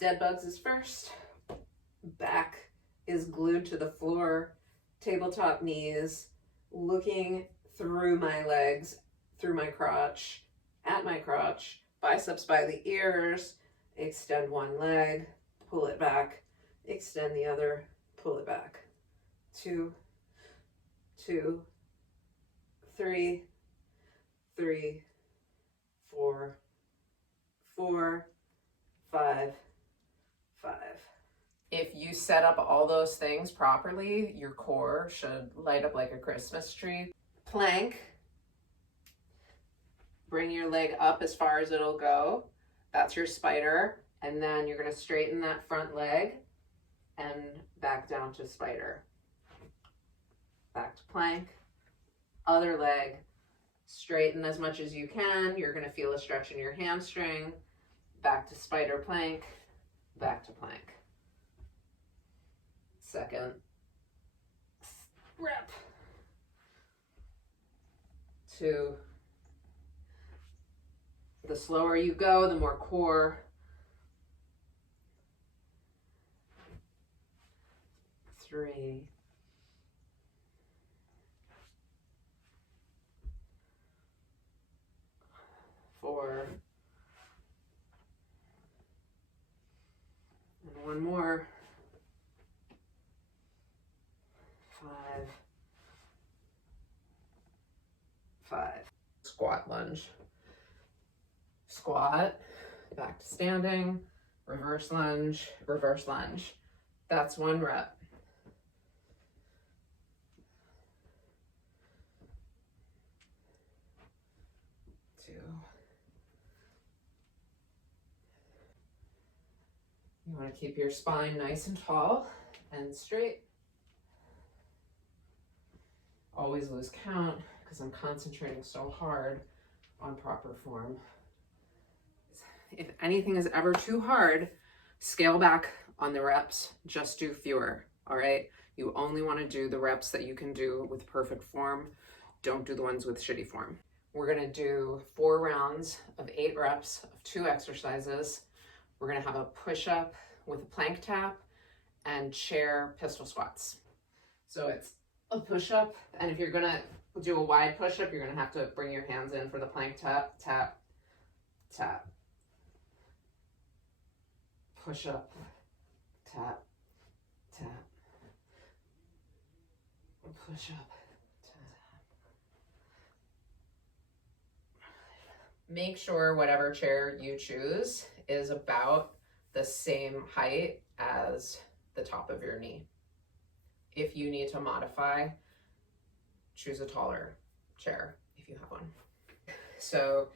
Dead bugs is first. Back is glued to the floor, tabletop knees, looking through my legs, through my crotch, at my crotch, biceps by the ears, extend one leg, pull it back, extend the other, pull it back. 2, 2, 3, 3, 4, 4, 5, 5. If you set up all those things properly, your core should light up like a Christmas tree. Plank. Bring your leg up as far as it'll go. That's your spider. And then you're going to straighten that front leg and back down to spider. Back to plank. Other leg. Straighten as much as you can. You're going to feel a stretch in your hamstring. Back to spider plank. Back to plank. Second rep. 2. The slower you go, the more core. 3. 4. And one more. 5. 5. Squat lunge. Squat, back to standing, reverse lunge, reverse lunge. That's 1 rep. 2. You want to keep your spine nice and tall and straight. Always lose count because I'm concentrating so hard on proper form. If anything is ever too hard, scale back on the reps, just do fewer, all right? You only want to do the reps that you can do with perfect form. Don't do the ones with shitty form. We're going to do 4 rounds of 8 reps of 2 exercises. We're going to have a push-up with a plank tap and chair pistol squats. So it's a push-up, and if you're going to do a wide push-up, you're going to have to bring your hands in for the plank tap, tap, tap. Push up, tap, tap, push up, tap. Make sure whatever chair you choose is about the same height as the top of your knee. If you need to modify, choose a taller chair if you have one. So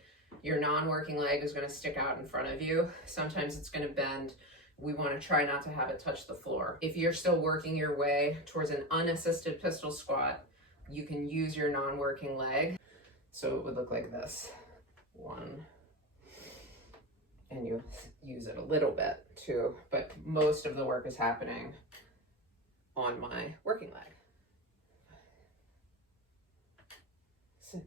your non-working leg is going to stick out in front of you. Sometimes it's going to bend. We want to try not to have it touch the floor. If you're still working your way towards an unassisted pistol squat, you can use your non-working leg. So it would look like this. 1. And you use it a little bit too, but most of the work is happening on my working leg. 6.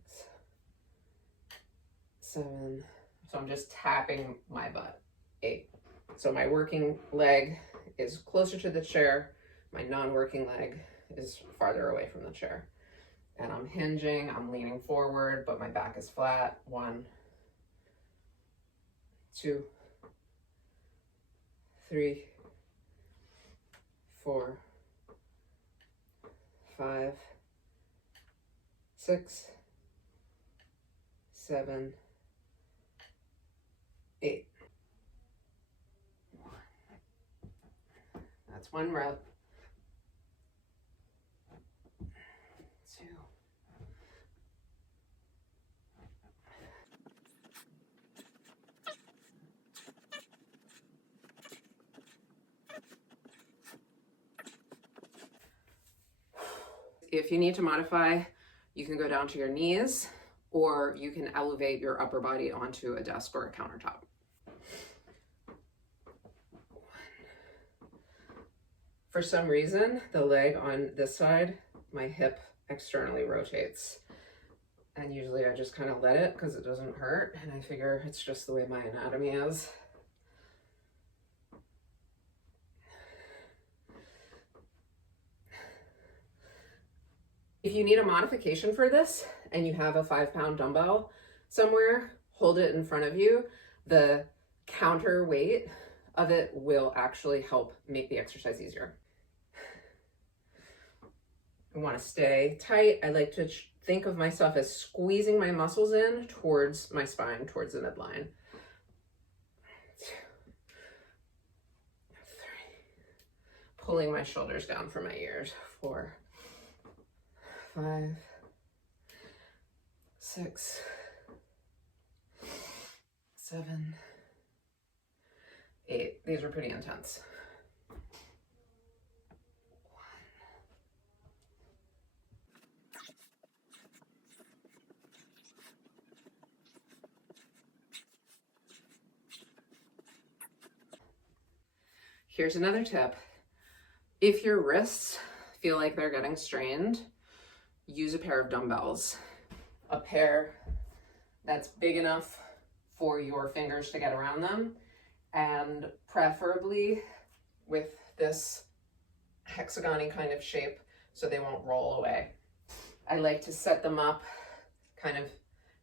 7. So I'm just tapping my butt. 8. So my working leg is closer to the chair. My non-working leg is farther away from the chair. And I'm hinging, I'm leaning forward, but my back is flat. 1, 2, 3, 4, 5, 6, 7, 8. That's 1 rep. 2. If you need to modify, you can go down to your knees, or you can elevate your upper body onto a desk or a countertop. 1. For some reason, the leg on this side, my hip externally rotates. And usually I just kind of let it because it doesn't hurt. And I figure it's just the way my anatomy is. If you need a modification for this and you have a 5-pound dumbbell somewhere, hold it in front of you. The counterweight of it will actually help make the exercise easier. I want to stay tight. I like to think of myself as squeezing my muscles in towards my spine, towards the midline. 2, 3. Pulling my shoulders down from my ears. 4, 5, 6, 7, 8. These are pretty intense. Here's another tip. If your wrists feel like they're getting strained, use a pair of dumbbells. A pair that's big enough for your fingers to get around them, and preferably with this hexagon-y kind of shape so they won't roll away. I like to set them up kind of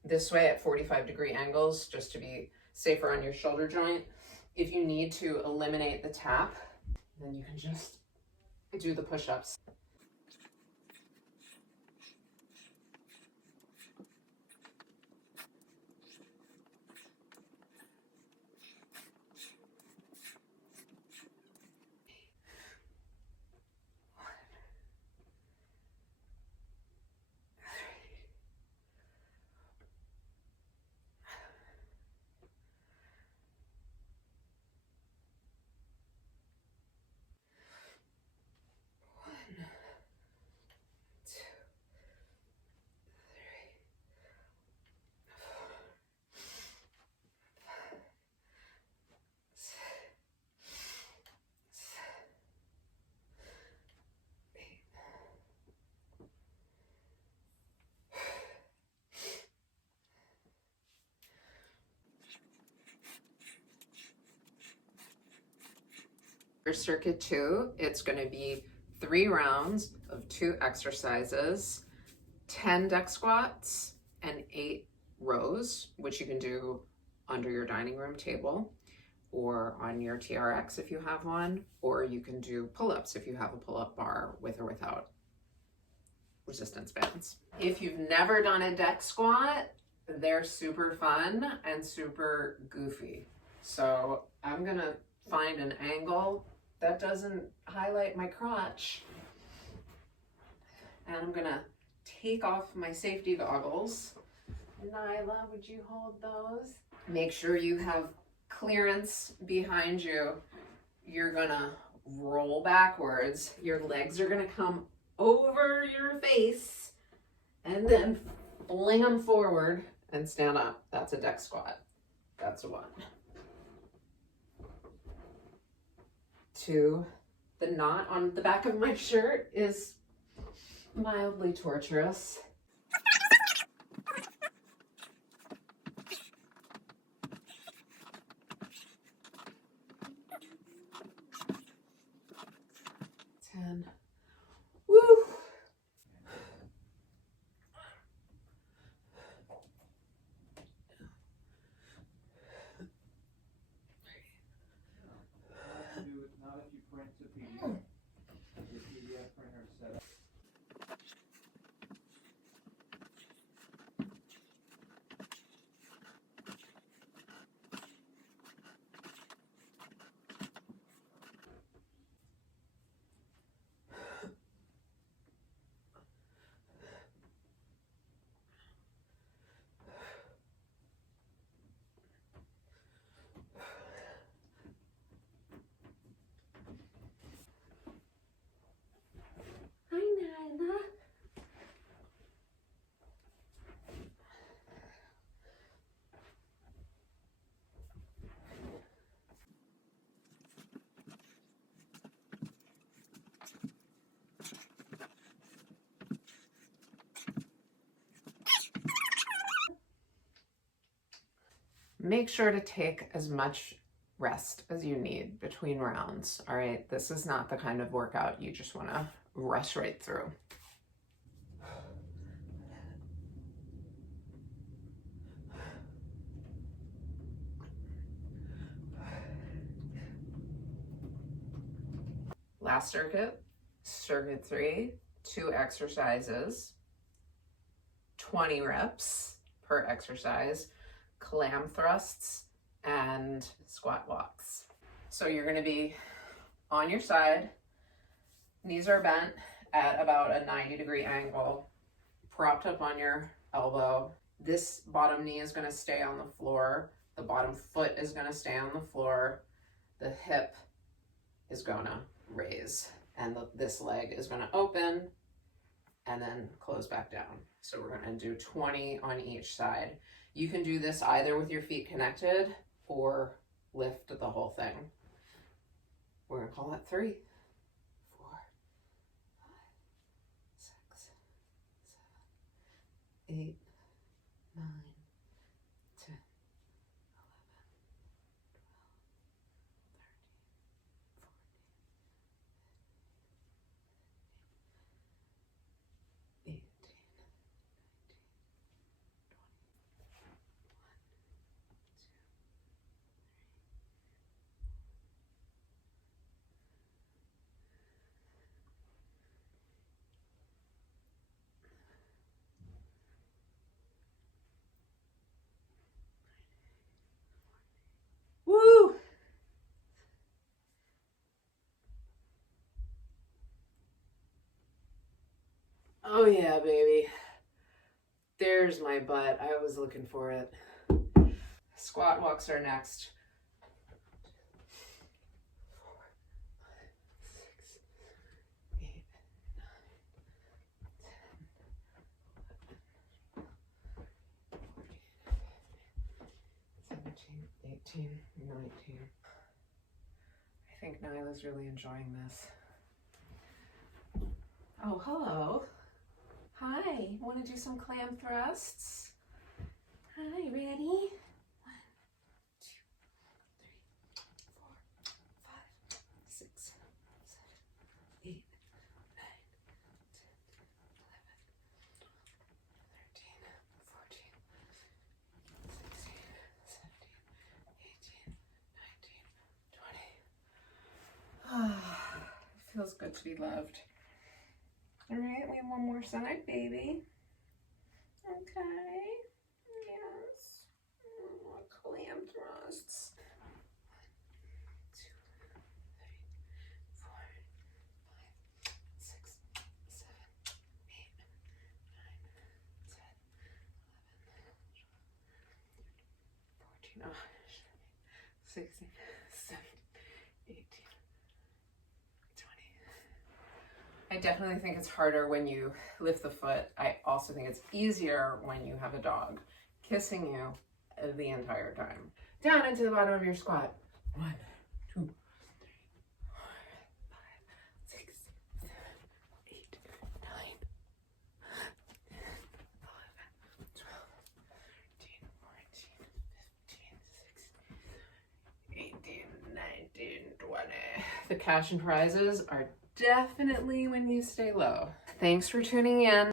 this way at 45-degree angles just to be safer on your shoulder joint. If you need to eliminate the tap, then you can just do the push-ups. For circuit 2, it's going to be 3 rounds of 2 exercises, 10 deck squats, and 8 rows, which you can do under your dining room table or on your TRX if you have one, or you can do pull-ups if you have a pull-up bar with or without resistance bands. If you've never done a deck squat, they're super fun and super goofy. So I'm going to find an angle that doesn't highlight my crotch, and I'm gonna take off my safety goggles. Nyla, would you hold those? Make sure you have clearance behind you. You're gonna roll backwards. Your legs are gonna come over your face and then fling them forward and stand up. That's a deck squat. That's a 1. 2, the knot on the back of my shirt is mildly torturous. 10. Woo! Hi, Nyla. Make sure to take as much rest as you need between rounds, all right? This is not the kind of workout you just want to rush right through. Last circuit, circuit 3, 2 exercises, 20 reps per exercise, clam thrusts, and squat walks. So you're gonna be on your side, knees are bent at about a 90-degree angle, propped up on your elbow. This bottom knee is gonna stay on the floor, the bottom foot is gonna stay on the floor, the hip is gonna raise, and this leg is gonna open and then close back down. So we're gonna do 20 on each side. You can do this either with your feet connected or lift the whole thing. We're gonna call that 3, 4, 5, 6, 7, 8, 9, 10, 11, 12, 13, 14, 15, 18, 19, 1, 2, 3, 4. Woo! Oh yeah, baby. There's my butt. I was looking for it. Squat walks are next. 4, 5, 6, 8, 9, 10, 11, 17, 18, 19. I think Nyla's really enjoying this. Oh, hello. Hi, want to do some clam thrusts? Hi, ready? 1, 2, 3, 4, 5, 6, 7, 8, 9, 10, 11, 13, 14, 16, 17, 18, 19, 20. Ah, it feels good to be loved. All right, we have one more side, baby. Okay. Yes. Oh, clam thrusts. 1, 2, 3, 4, 5, 6, 7, 8, 9, 10, 11, 12, 13, 14, 16, 17, 18. I definitely think it's harder when you lift the foot. I also think it's easier when you have a dog kissing you the entire time. Down into the bottom of your squat. 1, 2, 3, 4, 5, 6, 7, 8, 9, 10, 11, 12, 13, 14, 15, 16, 18, 19, 20. The cash and prizes are definitely when you stay low. Thanks for tuning in.